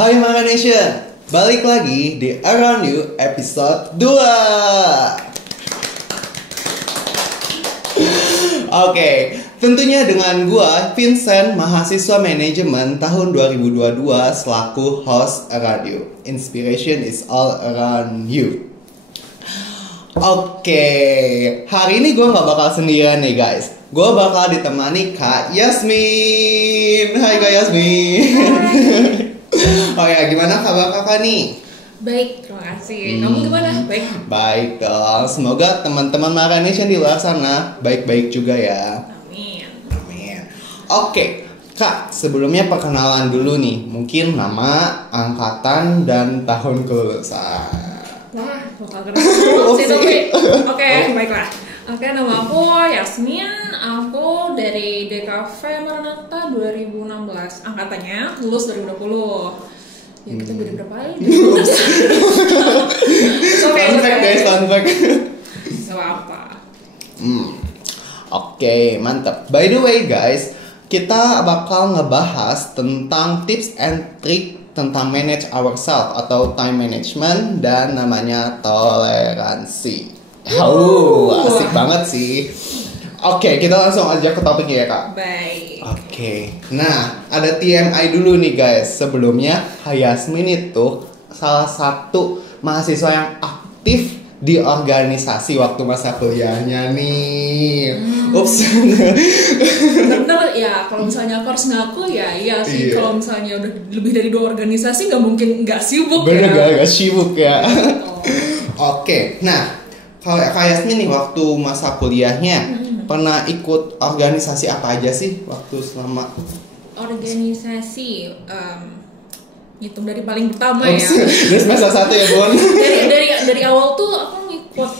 Hai Mara Nation, balik lagi di Around You episode 2. Oke, tentunya dengan gua Vincent, mahasiswa manajemen tahun 2022 selaku host Around You. Inspiration is all around you. Oke, hari ini gue gak bakal sendirian nih guys. Gue bakal ditemani Kak Yasmin. Hai Kak Yasmin. Oh ya, gimana kabar kakak nih? Baik, terima kasih. Kamu gimana? Baik. Baik dong. Semoga teman-teman Mara Nation di luar sana baik-baik juga ya. Amin. Amin. Oke, Kak, sebelumnya perkenalan dulu nih. Mungkin nama, angkatan, dan tahun kelulusan. Wah, bakal keren sih tapi. Oke, baiklah. Oke, nama aku Yasmin. Aku dari DKV Maranatha 2016. Angkatannya lulus 2020. Ya kita beda berapa kali? Fun fact guys, fun fact. Gak apa-apa. Oke, mantap. By the way guys, kita bakal ngebahas tentang tips and trick tentang manage ourselves atau time management dan namanya toleransi. Asik banget sih. Oke, kita langsung aja ke topiknya ya Kak. Baik. Oke, nah ada TMI dulu nih guys. Sebelumnya Yasmin itu salah satu mahasiswa yang aktif di organisasi waktu masa kuliahnya nih. Ups. Bener ya, kalau misalnya aku harus ngaku ya iya sih. Iya. Kalau misalnya udah lebih dari 2 organisasi nggak mungkin nggak sibuk. Bener ya. gak sibuk ya. Oh. Oke, nah kalau Kak Yasmin nih waktu masa kuliahnya pernah ikut organisasi apa aja sih waktu selama Organisasi hitung dari paling pertama ya. Dari semester 1 ya Bon. dari awal tuh aku ngikut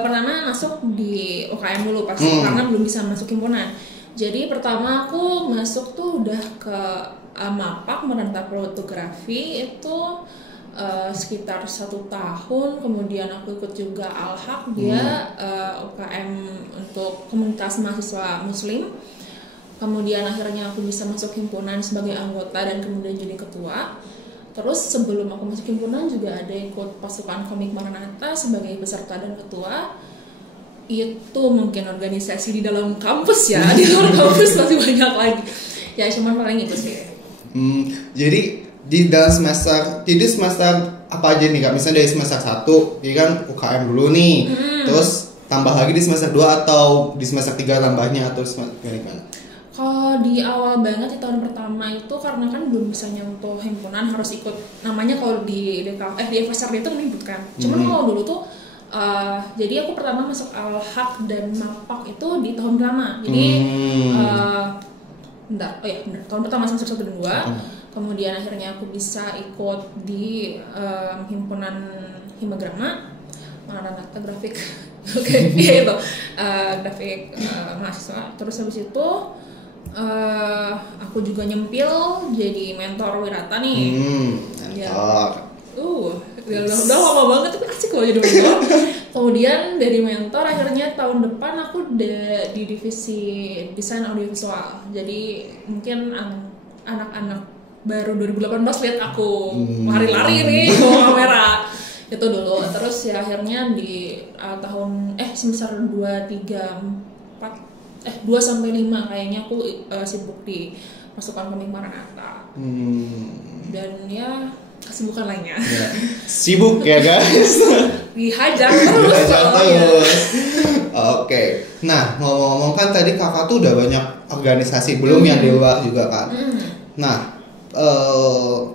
pertama masuk di UKM dulu pas karena belum bisa masuk himpunan. Jadi pertama aku masuk tuh udah ke MAPAK Maranatha Fotografi itu sekitar 1 tahun. Kemudian aku ikut juga Al-Haq, dia UKM untuk komunitas mahasiswa muslim. Kemudian akhirnya aku bisa masuk himpunan sebagai anggota dan kemudian jadi ketua. Terus sebelum aku masuk himpunan juga ada ikut pasukan komik Maranatha sebagai peserta dan ketua. Itu mungkin organisasi di dalam kampus ya. Di luar kampus masih banyak lagi. Ya cuman paling itu sih. Jadi di dalam semester apa aja nih Kak? Misalnya dari semester 1 ya kan UKM dulu nih. Terus tambah lagi di semester 2 atau di semester 3 tambahnya atau gimana? Kalau di awal banget di tahun pertama itu karena kan belum bisa nyentuh himpunan, harus ikut namanya kalau di FSR itu menyebutkan. Cuman kalau dulu tuh jadi aku pertama masuk Al-Haq dan MAPAK itu di tahun pertama. Jadi tahun pertama semester 1 dan 2. Kemudian akhirnya aku bisa ikut di himpunan Himagrama Maranatha grafik. Oke, itu grafik mahasiswa. Terus habis itu aku juga nyempil jadi mentor Wirata nih. Mentor. Udah lama banget tapi asik loh jadi mentor. Kemudian dari mentor akhirnya tahun depan aku di divisi desain audiovisual. Jadi mungkin anak-anak baru 2018 lihat aku lari-lari nih bawa kamera itu dulu. Terus ya akhirnya di semester 2, 3, 4 2 sampai 5 kayaknya aku sibuk di pasukan komik Maranatha. Dan ya kesibukan lainnya. Ya. Sibuk ya guys. Dihajar terus. Oke. Nah, ngomong-ngomong kan tadi kakak tuh udah banyak organisasi, belum yang di luar juga kan. Nah,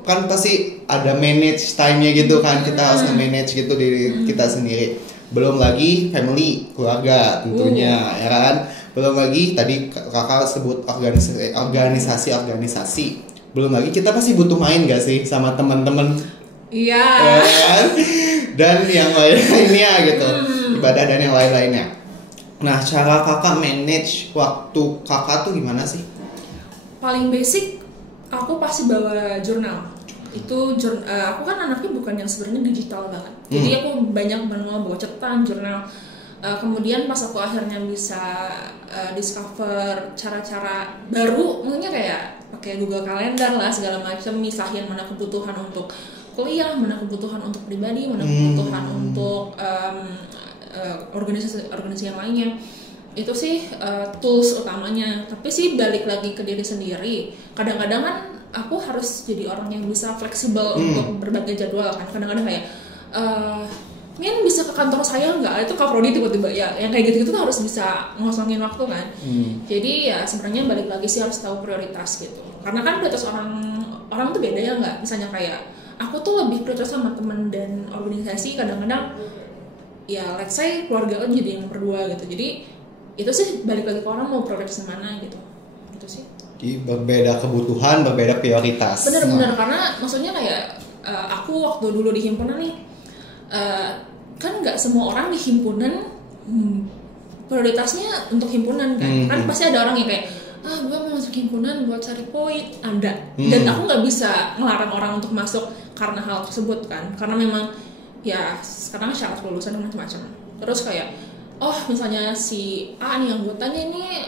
kan pasti ada manage time-nya gitu kan, kita harus manage gitu diri kita sendiri. Belum lagi family, keluarga tentunya ya kan. Belum lagi tadi kakak sebut organisasi. Belum lagi kita pasti butuh main gak sih sama teman-teman? Iya. Kan? Dan yang lain-lainnya gitu, ibadah dan yang lain-lainnya. Nah, cara kakak manage waktu kakak tuh gimana sih? Paling basic aku pasti bawa jurnal. Itu aku kan anaknya bukan yang sebenarnya digital banget. Jadi aku banyak manual bawa catatan, jurnal. kemudian pas aku akhirnya bisa discover cara-cara baru, mungkin kayak pakai Google Calendar lah segala macam, misahin mana kebutuhan untuk kuliah, mana kebutuhan untuk pribadi, mana kebutuhan untuk organisasi yang lainnya. Itu sih tools utamanya. Tapi sih balik lagi ke diri sendiri, kadang-kadang kan aku harus jadi orang yang bisa fleksibel untuk berbagai jadwal kan. Kadang-kadang kayak Min bisa ke kantor saya nggak? Itu Kak Prodi tiba-tiba ya, yang kayak gitu-gitu tuh harus bisa ngosongin waktu kan. Jadi ya sebenarnya balik lagi sih harus tahu prioritas gitu. Karena kan prioritas orang tuh beda ya nggak? Misalnya kayak aku tuh lebih prioritas sama teman dan organisasi, kadang-kadang ya let's say keluarga kan jadi yang berdua gitu. Jadi itu sih balik lagi ke orang mau prioritas mana gitu. Gitu sih. Jadi berbeda kebutuhan, berbeda prioritas. Bener-bener karena maksudnya kayak aku waktu dulu di himpunan nih. Kan nggak semua orang di himpunan prioritasnya untuk himpunan kan pasti ada orang yang kayak gue mau masuk himpunan buat cari poin, ada dan aku nggak bisa ngelarang orang untuk masuk karena hal tersebut kan, karena memang ya sekarang syarat lulusan macam-macam. Terus kayak misalnya si A nih anggotanya ini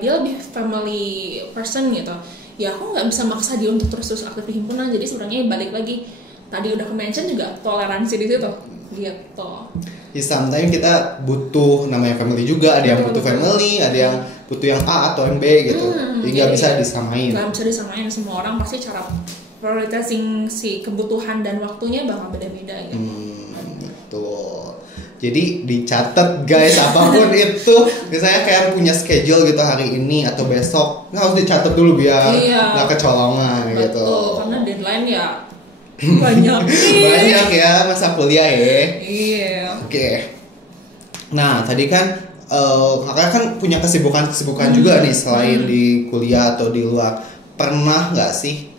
dia lebih family person gitu ya, aku nggak bisa maksa dia untuk terus aktif di himpunan. Jadi sebenarnya balik lagi tadi udah ke-mention juga toleransi di situ gitu. Ya sometimes kita butuh namanya family juga, ada yang butuh family, ada yang butuh yang A atau yang B gitu. Jadi nggak bisa disamain. Nggak bisa disamain, semua orang pasti cara prioritizing si kebutuhan dan waktunya bakal beda-beda gitu. Betul. Jadi dicatat guys, apapun itu, misalnya kayak punya schedule gitu hari ini atau besok, harus dicatat dulu biar nggak kecolongan. Betul, gitu. Karena deadline ya banyak ya masa kuliah ya. Iya. Oke. Nah tadi kan kakak kan punya kesibukan juga nih selain di kuliah atau di luar. Pernah nggak sih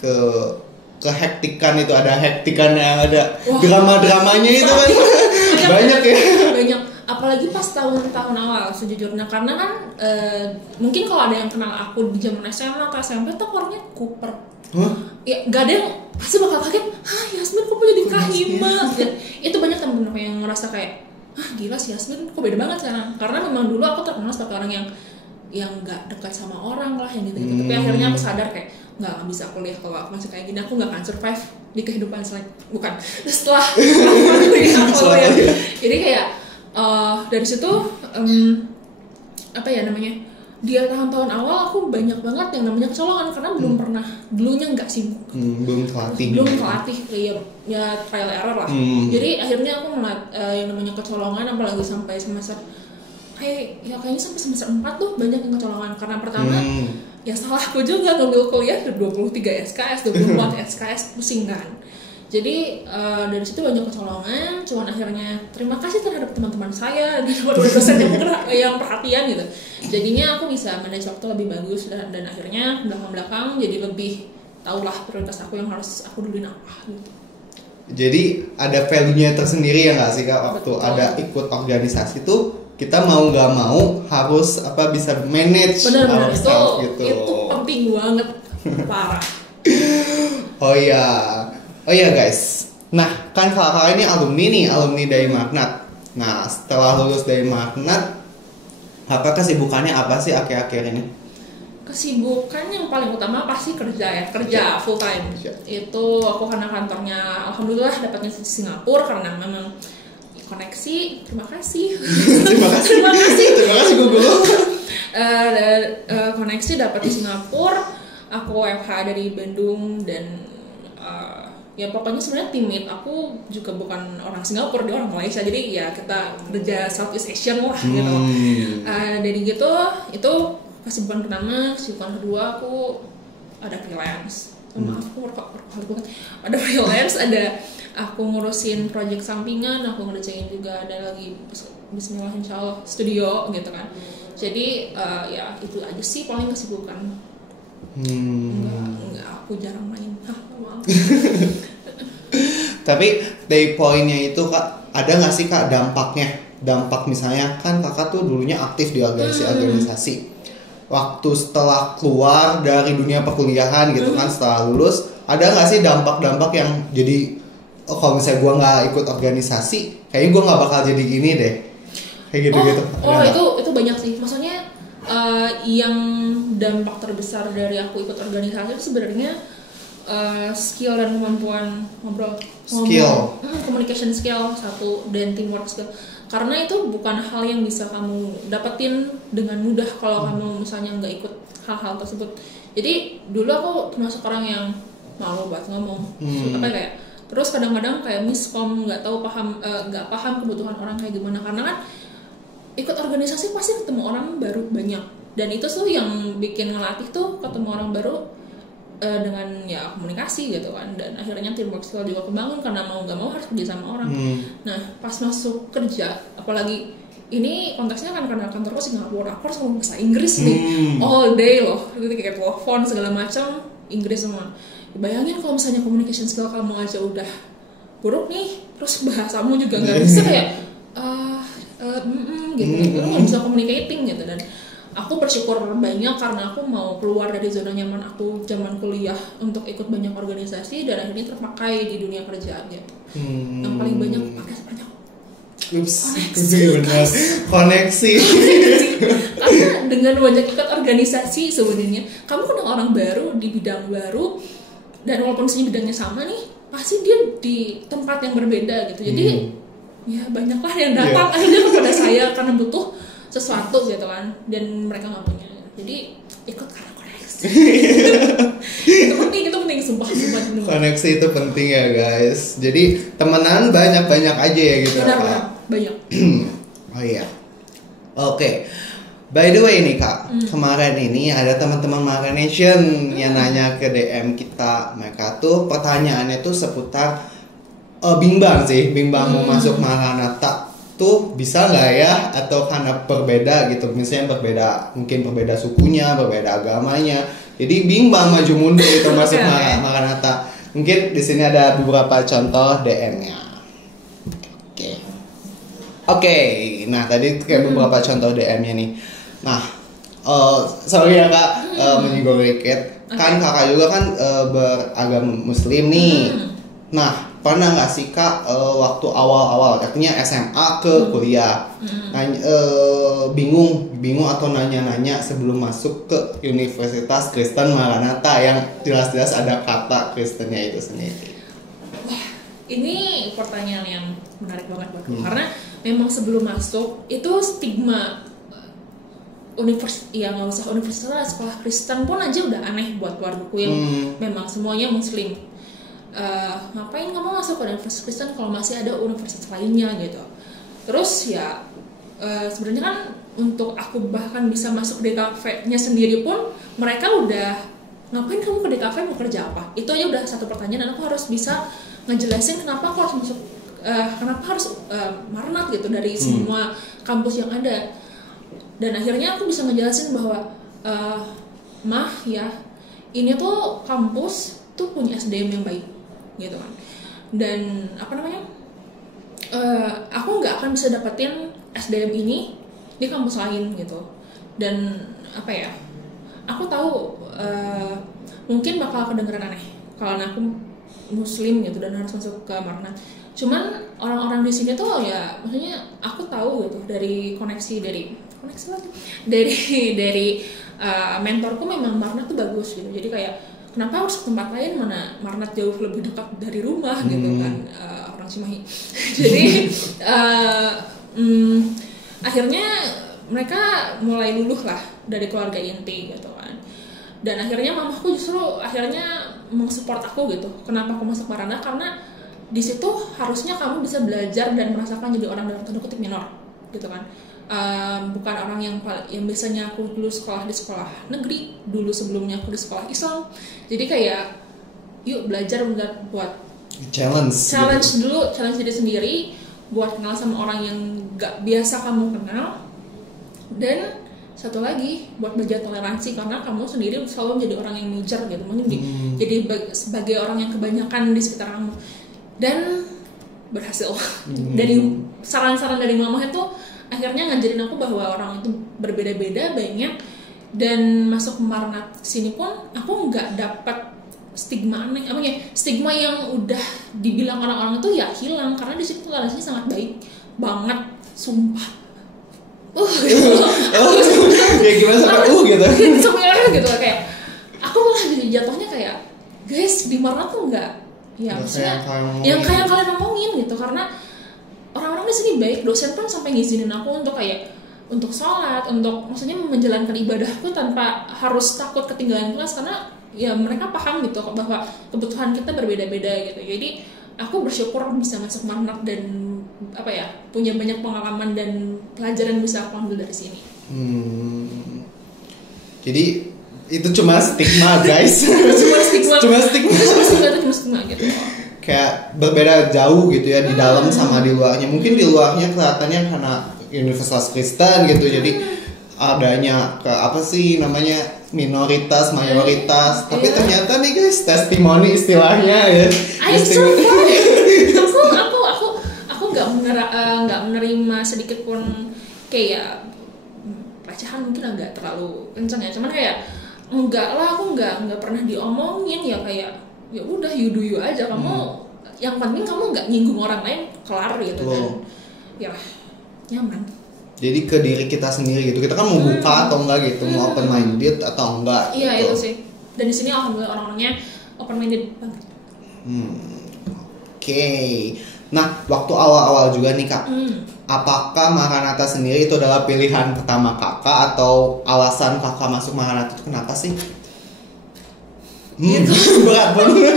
kehektikan itu, ada hektikan yang ada drama-dramanya itu kan banyak ya. Banyak. Apalagi pas tahun-tahun awal sejujurnya, karena kan mungkin kalau ada yang kenal aku di zaman SMA atau SMP tuh orangnya kuper. Ya gak ada yang pasti bakal kaget, Yasmin kok jadi kahima. Itu banyak temen-temen yang ngerasa kayak gila si Yasmin kok beda banget sekarang. Karena memang dulu aku terkenal sebagai orang yang gak dekat sama orang lah, yang gitu-gitu. Tapi akhirnya aku sadar kayak nggak bisa kuliah kalau aku masih kayak gini, aku nggak akan survive di kehidupan setelah kuliah. Jadi kayak dari situ dia tahun-tahun awal aku banyak banget yang namanya kecolongan karena belum pernah dulunya nggak sibuk, belum kelatih ya trial error lah. Jadi akhirnya aku ngeliat yang namanya kecolongan, apalagi sampai semester kayaknya sampai semester 4 tuh banyak yang kecolongan karena pertama ya salahku juga ngambil kuliah 23 SKS 24 SKS pusing kan. Jadi dari situ banyak kecolongan, cuman akhirnya terima kasih terhadap teman-teman saya dan dosen yang perhatian gitu. Jadinya aku bisa manage waktu lebih bagus dan akhirnya belakang-belakang jadi lebih tahulah prioritas aku yang harus aku duluin apa gitu. Jadi ada value-nya tersendiri ya nggak sih Kak, waktu ada ikut organisasi tuh kita mau nggak mau harus bisa manage ourselves gitu. Itu penting banget, parah. Oh iya guys, nah kan kakak ini alumni dari Magnat. Nah setelah lulus dari Magnat, kesibukannya apa sih akhir-akhir ini? Kesibukan yang paling utama pasti kerja full time. Itu aku karena kantornya alhamdulillah dapatnya di Singapura karena memang koneksi. Terima kasih Google. Koneksi dapat di Singapura. Aku WFH dari Bandung dan ya pokoknya sebenarnya teammate aku juga bukan orang Singapura, dia orang Malaysia, jadi ya kita kerja Southeast Asian lah gitu. Dari gitu itu kesibukan pertama. Kesibukan kedua aku ada freelance. Ada freelance, ada aku ngurusin project sampingan, aku ngerjain juga ada lagi bismillah insyaallah studio gitu kan. Jadi ya itu aja sih paling kesibukan. Enggak, aku jarang main. Tapi dari poinnya itu Kak, ada nggak sih Kak dampak misalnya kan Kakak tuh dulunya aktif di organisasi. Waktu setelah keluar dari dunia perkuliahan gitu kan, setelah lulus, ada nggak sih dampak-dampak yang jadi kalau misalnya gue nggak ikut organisasi, kayaknya gue nggak bakal jadi gini deh. kayak gitu-gitu. Itu banyak sih. Maksudnya yang dampak terbesar dari aku ikut organisasi itu sebenarnya skill dan kemampuan communication skill satu, dan teamwork skill. Karena itu bukan hal yang bisa kamu dapetin dengan mudah kalau kamu misalnya nggak ikut hal-hal tersebut. Jadi dulu aku termasuk orang yang malu banget ngomong, kayak terus kadang-kadang kayak miskom, nggak paham kebutuhan orang kayak gimana, karena kan ikut organisasi pasti ketemu orang baru banyak, dan itu tuh yang bikin ngelatih tuh ketemu orang baru dengan ya komunikasi gitu kan, dan akhirnya teamwork skill juga kebangun karena mau nggak mau harus kerja sama orang. Nah pas masuk kerja, apalagi ini konteksnya kan karena kantorku Singapura, aku harus ngomong bahasa Inggris nih all day loh, itu kayak telepon segala macam Inggris semua. Bayangin kalau misalnya communication skill kamu aja udah buruk nih, terus bahasamu juga nggak bisa kayak gitu, lu nggak bisa communicating gitu. Dan aku bersyukur banyak karena aku mau keluar dari zona nyaman aku zaman kuliah untuk ikut banyak organisasi, dan akhirnya terpakai di dunia kerja gitu. Yang paling banyak pakai sebenarnya koneksi. Karena dengan banyak ikut organisasi sebenarnya kamu kenal orang baru di bidang baru, dan walaupun sebenarnya bidangnya sama nih, pasti dia di tempat yang berbeda gitu. Jadi ya banyaklah yang datang akhirnya kepada saya karena butuh sesuatu gitu kan, dan mereka nggak punya. Jadi ikut karena koneksi. itu penting sumpah. Koneksi itu penting ya guys. Jadi temenan banyak aja ya gitu. Benar, banyak. Oh iya. Oke. By the way nih Kak, kemarin ini ada teman-teman Maranation yang nanya ke DM kita. Mereka tuh pertanyaannya tuh seputar bimbang mau masuk Maranatha tuh bisa nggak ya, atau karena berbeda gitu, misalnya mungkin berbeda sukunya, berbeda agamanya, jadi bimbang maju mundur itu masuk Maranatha. Mungkin di sini ada beberapa contoh DM-nya. Oke. Nah tadi kayak beberapa contoh DM-nya nih. Nah, sorry ya Kak, menyinggung dikit. Kan Kakak juga kan beragama Muslim nih. Nah, pernah nggak sih Kak waktu awal-awal, artinya SMA ke kuliah, bingung atau nanya-nanya sebelum masuk ke Universitas Kristen Maranatha yang jelas-jelas ada kata Kristennya itu sendiri? Wah, ini pertanyaan yang menarik banget buatku, karena memang sebelum masuk itu stigma nggak usah universitas, sekolah Kristen pun aja udah aneh buat keluargaku yang memang semuanya Muslim. Ngapain kamu masuk ke Universitas Kristen kalau masih ada universitas lainnya gitu. Terus ya sebenarnya kan untuk aku bahkan bisa masuk DKV-nya sendiri pun mereka udah, ngapain kamu ke DKV, mau kerja apa? Itu aja udah satu pertanyaan, dan aku harus bisa ngejelasin kenapa aku harus masuk, kenapa harus Maranatha gitu dari semua kampus yang ada. Dan akhirnya aku bisa ngejelasin bahwa ini tuh kampus tuh punya SDM yang baik gitu kan, dan aku nggak akan bisa dapetin SDM ini di kampus lain gitu. Dan aku tahu mungkin bakal kedengeran aneh kalau aku Muslim gitu dan harus masuk ke Maranatha. Cuman orang-orang di sini tuh ya, maksudnya aku tahu gitu dari koneksi dari mentorku, memang Maranatha tuh bagus gitu. Jadi kayak kenapa harus ke tempat lain, mana Maranatha jauh lebih dekat dari rumah gitu kan, orang Cimahi. Jadi akhirnya mereka mulai luluh lah dari keluarga inti gitu kan. Dan akhirnya mamaku justru akhirnya mensupport aku gitu. Kenapa aku masuk Maranatha? Karena di situ harusnya kamu bisa belajar dan merasakan jadi orang dalam tanda kutip minor gitu kan. Bukan orang yang biasanya aku dulu sekolah di sekolah negeri, dulu sebelumnya aku di sekolah Islam. Jadi kayak yuk belajar buat challenge gitu. Dulu challenge diri sendiri, buat kenal sama orang yang gak biasa kamu kenal, dan satu lagi buat belajar toleransi, karena kamu sendiri selalu menjadi orang yang major gitu, jadi sebagai orang yang kebanyakan di sekitar kamu. Dan berhasil. Dari saran-saran dari mama itu akhirnya ngajarin aku bahwa orang itu berbeda-beda banyak, dan masuk Maranatha sini pun aku nggak dapat stigma aneh, stigma yang udah dibilang orang-orang itu ya hilang, karena di situ toleransinya sangat baik banget, sumpah. gitu. Ya gimana sampai gitu. Sampai gitu kayak aku malah jadi jatuhnya kayak guys di Marna tuh enggak ya maksudnya yang kayak kalian ngomongin gitu, karena orang-orang di sini baik, dosen pun sampai ngizinin aku untuk kayak untuk sholat, untuk maksudnya menjalankan ibadahku tanpa harus takut ketinggalan kelas, karena ya mereka paham gitu bahwa kebutuhan kita berbeda-beda gitu. Jadi aku bersyukur bisa masuk Marnat dan apa ya, punya banyak pengalaman dan pelajaran bisa aku ambil dari sini. Jadi itu cuma stigma guys. cuma stigma gitu. Kayak berbeda jauh gitu ya di dalam sama di luarnya. Mungkin di luarnya kelihatannya karena Universitas Kristen gitu, jadi adanya ke apa sih namanya minoritas mayoritas, tapi ternyata nih guys testimoni istilahnya ya. Aku nggak menerima sedikit pun kayak pelecehan, mungkin agak terlalu kencang ya, cuman kayak enggak lah, aku nggak pernah diomongin ya, kayak ya udah you do you aja kamu, yang penting kamu nggak nyinggung orang lain, kelar gitu kan. Ya nyaman. Jadi ke diri kita sendiri gitu, kita kan mau buka atau enggak gitu, mau open minded atau enggak. Iya gitu. Itu sih. Dan di sini alhamdulillah orang-orangnya open minded banget. Oke. Nah, waktu awal-awal juga nih Kak, apakah Maranatha sendiri itu adalah pilihan pertama Kakak atau alasan Kakak masuk Maranatha itu kenapa sih? Berat banget.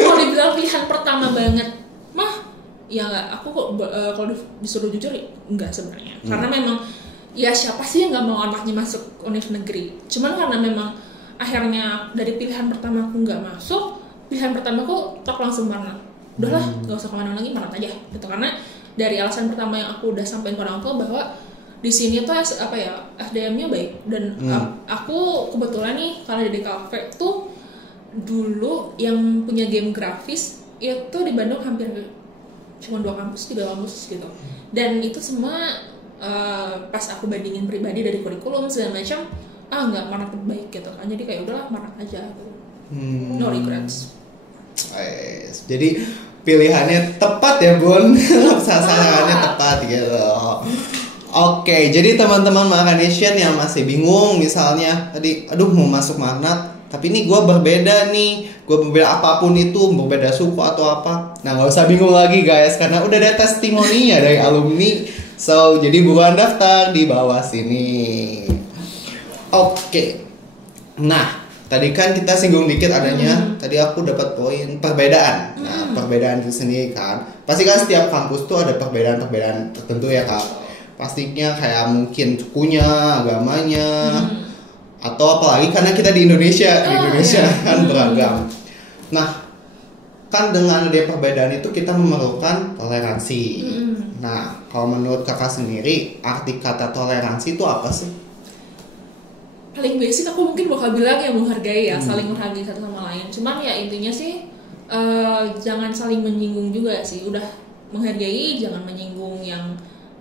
Kalau dibilang pilihan pertama banget, ya nggak. Aku kok kalau disuruh jujur enggak sebenarnya. Karena memang ya siapa sih yang nggak mau anaknya masuk univ negeri. Cuman karena memang akhirnya dari pilihan pertama aku nggak masuk, pilihan pertama aku tak langsung Marnat. Udahlah, nggak usah kemana lagi, Marnat aja gitu. Karena dari alasan pertama yang aku udah sampaikan ke orang tua bahwa di sini tuh apa ya, SDM-nya baik, dan aku kebetulan nih karena di kafe tuh dulu yang punya game grafis itu di Bandung hampir cuma 2 kampus, 3 kampus gitu. Dan itu semua pas aku bandingin pribadi dari kurikulum segala macam, nggak Marnat terbaik gitu kan. Jadi kayak udahlah Marnat aja gitu. No regrets. Jadi pilihannya tepat ya Bun. Sasarannya tepat gitu. Oke, jadi teman-teman Maranesian yang masih bingung misalnya tadi, aduh mau masuk Marnat, tapi ini gue berbeda nih, gue berbeda apapun itu, berbeda suku atau apa. Nah nggak usah bingung lagi guys, karena udah ada testimoninya dari alumni. So jadi buruan daftar di bawah sini. Oke. Nah tadi kan kita singgung dikit adanya, tadi aku dapat poin perbedaan. Nah perbedaan itu sendiri kan, pasti kan setiap kampus tuh ada perbedaan tertentu ya Kak. Pastinya kayak mungkin sukunya, agamanya, atau apalagi karena kita di Indonesia, kan beragam. Nah, kan dengan ada perbedaan itu kita memerlukan toleransi. Nah, kalau menurut Kakak sendiri, arti kata toleransi itu apa sih? Paling basic aku mungkin bakal bilang ya menghargai ya, saling menghargai satu sama lain. Cuman ya intinya sih jangan saling menyinggung juga sih. Udah menghargai, jangan menyinggung yang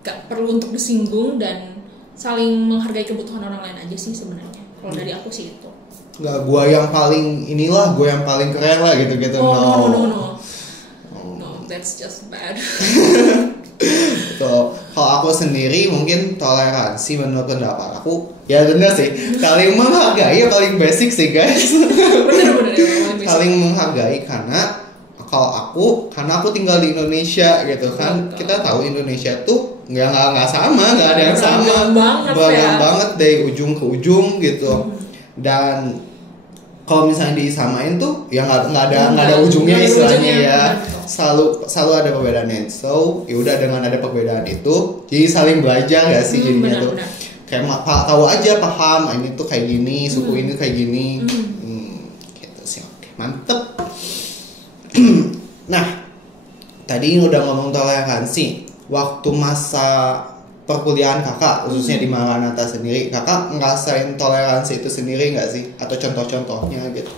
gak perlu untuk disinggung, dan saling menghargai kebutuhan orang lain aja sih sebenarnya. Kalau dari aku sih itu. Nggak gue yang paling inilah, gue yang paling keren lah gitu-gitu. No, that's just bad. Tuh, kalau aku sendiri mungkin toleransi menurut pendapat aku ya benar sih, saling menghargai ya paling basic sih guys. Bener saling menghargai, karena karena aku tinggal di Indonesia gitu kan. Kita tahu Indonesia tuh nggak sama, nggak ada yang sama, beragam banget dari ujung ke ujung gitu. Dan kalau misalnya disamain tuh ya nggak ada ujungnya istilahnya ya. Selalu ada perbedaannya. So yaudah, dengan ada perbedaan itu jadi saling belajar gak sih jadinya tuh kayak tahu aja, paham ini tuh kayak gini, suku ini kayak gini. Gitu sih. Oke, mantep. Nah, tadi udah ngomong toleransi. Waktu masa perkuliahan Kakak, khususnya di Maranatha sendiri, Kakak ngerasain toleransi itu sendiri nggak sih? Atau contoh-contohnya gitu?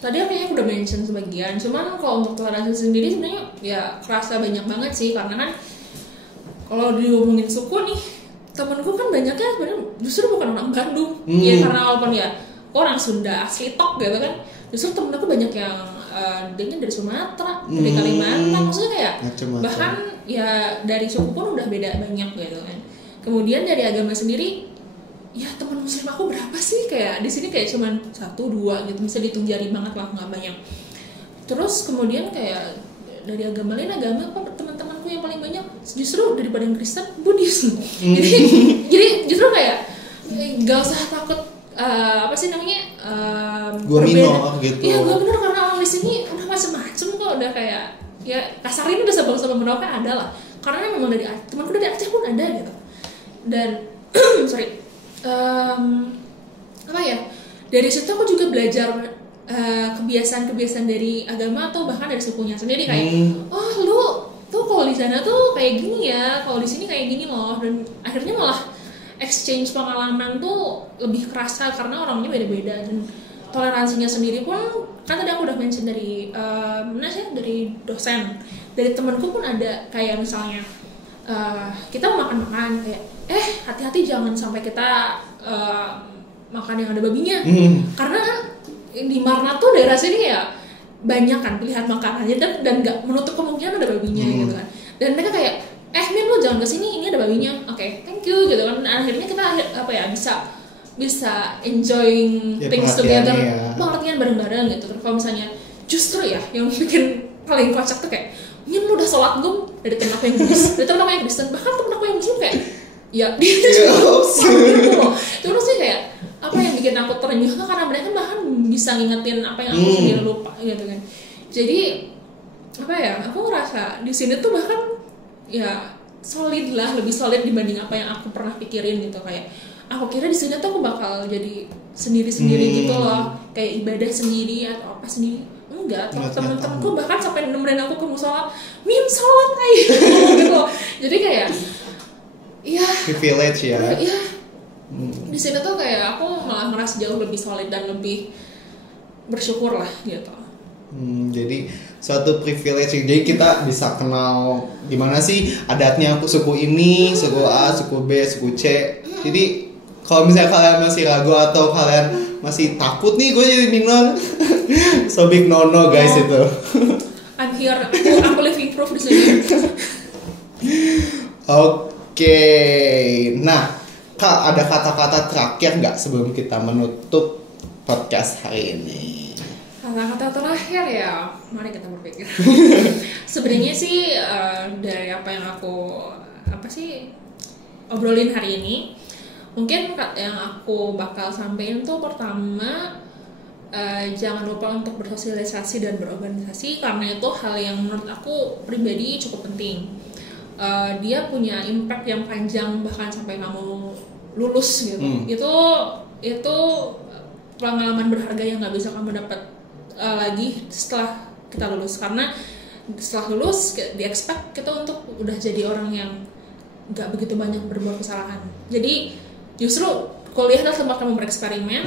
Tadi aku kayaknya udah mention sebagian. Cuman kalau untuk toleransi sendiri sebenarnya ya kerasa banyak banget sih. Karena kan kalau diomongin suku nih, temenku kan banyaknya sebenarnya justru bukan orang Bandung. Ya karena walaupun ya orang Sunda asli tok gitu kan, justru temen aku banyak yang dia dari Sumatera, dari Kalimantan, maksudnya kayak bahkan ya dari suku pun udah beda banyak gitu kan. Kemudian dari agama sendiri, ya teman muslim aku berapa sih, kayak di sini kayak cuman 1-2 gitu, bisa dihitung jari banget lah, nggak banyak. Terus kemudian kayak dari agama lain, agama apa teman-temanku yang paling banyak justru daripada yang Kristen, Buddhis. jadi justru kayak nggak usah takut apa sih namanya, gue minor gitu. Iya, gue bener, karena orang di sini udah macem-macem kok, udah kayak ya kasarnya udah sebelum mereka ada lah, karena memang dari temanku dari Aceh pun ada gitu. Dan sorry, apa ya, dari situ aku juga belajar kebiasaan-kebiasaan dari agama atau bahkan dari sukunya sendiri, kayak oh lu tuh kalau di sana tuh kayak gini ya, kalau di sini kayak gini loh. Dan akhirnya malah exchange pengalaman tuh lebih kerasa karena orangnya beda-beda, dan toleransinya sendiri pun kan tadi aku udah mention dari mana sih, dari dosen, dari temanku pun ada, kayak misalnya kita mau makan kayak hati-hati jangan sampai kita makan yang ada babinya, karena kan di Marna tuh daerah sini ya banyak kan pilihan makanannya, dan nggak menutup kemungkinan ada babinya gitu kan. Dan mereka kayak Min lo jangan kesini, ini ada babinya, oke, thank you gitu kan. Dan akhirnya kita apa ya, bisa enjoying things together, pengertian bareng-bareng gitu. Terus kalau misalnya justru ya yang bikin paling kocak tuh kayak, Min lo udah sholat belum? Dari temen aku yang Buddhis, dari temen aku yang Kristen, bahkan temen aku yang Muslim kayak ya dia gitu loh. Terus sih kayak apa yang bikin aku terenyuh tuh karena mereka bahkan bisa ngingetin apa yang aku sendiri lupa gitu kan. Jadi apa ya, aku ngerasa di sini tuh bahkan ya solid lah, lebih solid dibanding apa yang aku pernah pikirin gitu. Kayak aku kira di sini tuh aku bakal jadi sendiri-sendiri gitu loh, kayak ibadah sendiri atau apa sendiri. Enggak, temen-temenku bahkan sampai nemenin aku ke musola, Min sholat aja gitu. Jadi kayak ya privilege ya. Ya di sini tuh kayak aku malah merasa jauh lebih solid dan lebih bersyukur lah gitu. Jadi suatu privilege, jadi kita bisa kenal gimana sih adatnya suku ini, suku A, suku B, suku C. Jadi kalau misalnya kalian masih ragu atau kalian masih takut nih gue jadi minor, so big no guys itu. I'm here, aku living proof di sini. Oke, nah Kak, ada kata-kata terakhir nggak sebelum kita menutup podcast hari ini? Kata-kata terakhir ya, mari kita berpikir. Sebenarnya sih dari apa yang aku obrolin hari ini, mungkin yang aku bakal sampaikan tuh pertama, jangan lupa untuk bersosialisasi dan berorganisasi, karena itu hal yang menurut aku pribadi cukup penting. Dia punya impact yang panjang bahkan sampai kamu lulus gitu. Itu pengalaman berharga yang nggak bisa kamu dapat lagi setelah kita lulus, karena setelah lulus di-expect kita untuk udah jadi orang yang nggak begitu banyak berbuat kesalahan. Jadi justru kuliah adalah tempat kamu bereksperimen,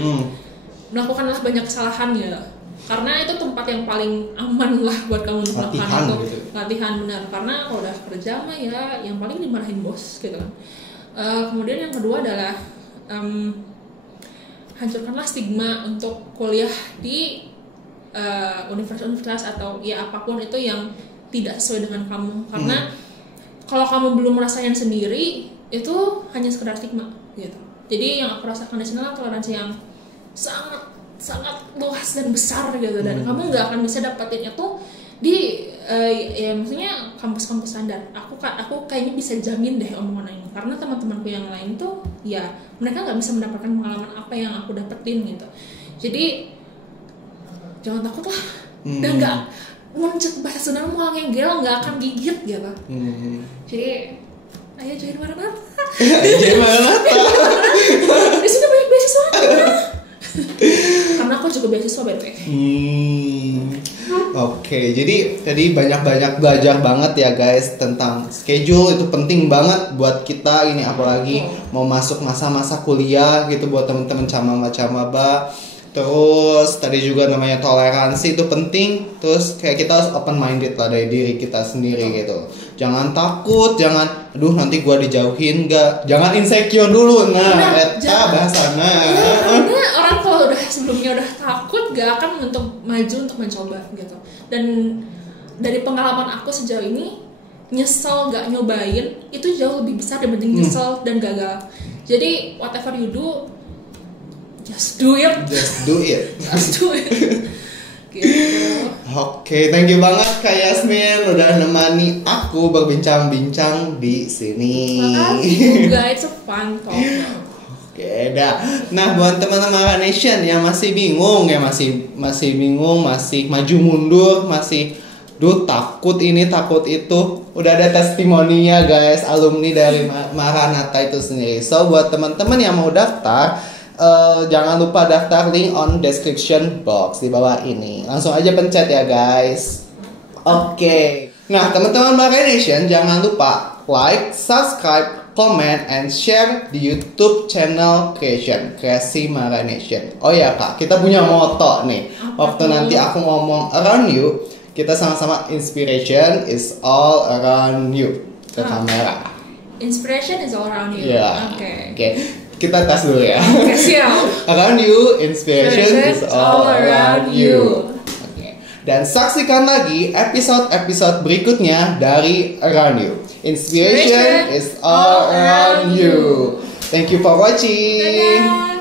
melakukanlah banyak kesalahan ya, karena itu tempat yang paling aman lah buat kamu untuk melakukan itu gitu. Latihan benar, karena kalau udah kerja mah ya yang paling dimarahin bos gitu kan. Kemudian yang kedua adalah hancurkanlah stigma untuk kuliah di universitas atau ya apapun itu yang tidak sesuai dengan kamu, karena kalau kamu belum merasakan sendiri itu hanya sekedar stigma gitu. Jadi yang aku rasakan di sini adalah toleransi yang sangat luas dan besar gitu, dan kamu nggak akan bisa dapetin itu di ya maksudnya kampus-kampus standar. Aku kayaknya bisa jamin deh omongan ini, karena teman-temanku yang lain tuh ya mereka nggak bisa mendapatkan pengalaman apa yang aku dapetin gitu. Jadi jangan takut lah, dan nggak muncul bahasa Sunda mau ngegel, nggak akan gigit gitu. Jadi ayo join Maranatha. Di sini banyak beasiswa. Karena aku juga beasiswa by the way. Oke, jadi tadi banyak belajar banget ya guys tentang schedule, itu penting banget buat kita ini, apalagi mau masuk masa-masa kuliah gitu, buat teman-teman camaba. Terus tadi juga namanya toleransi itu penting. Terus kayak kita harus open minded lah dari diri kita sendiri gitu. Jangan takut, jangan aduh nanti gua dijauhin, jangan insecure dulu. Bahasana. Karena orang kalau udah sebelumnya udah takut gak akan untuk maju untuk mencoba gitu. Dan dari pengalaman aku sejauh ini, nyesel gak nyobain itu jauh lebih besar dibanding nyesel dan gagal. Jadi whatever you do, just do it. Just do it. Just do it. Gitu. Oke, thank you banget Kak Yasmin udah nemani aku berbincang-bincang di sini. Makasih juga, it's a fun talk. Oke, dah. Nah, buat teman-teman Mara Nation yang masih bingung, ya masih bingung, masih maju mundur, masih takut ini takut itu, udah ada testimoninya guys, alumni dari Maranatha itu sendiri. So buat teman-teman yang mau daftar, jangan lupa daftar link on description box di bawah ini. Langsung aja pencet ya guys. Oke. Nah teman-teman Mara Nation, jangan lupa like, subscribe, comment, and share di YouTube channel Kreasi Mara Nation. Oh ya kak, kita punya moto nih. Waktu nanti aku ngomong around you, kita sama-sama inspiration is all around you ke kamera. Inspiration is all around you. Yeah. Oke. Kita tes dulu ya. Oke, siap. Around you, inspiration is all around you. Oke. Dan saksikan lagi episode-episode berikutnya dari Around You. Inspiration is all around you. Thank you for watching. Dadah.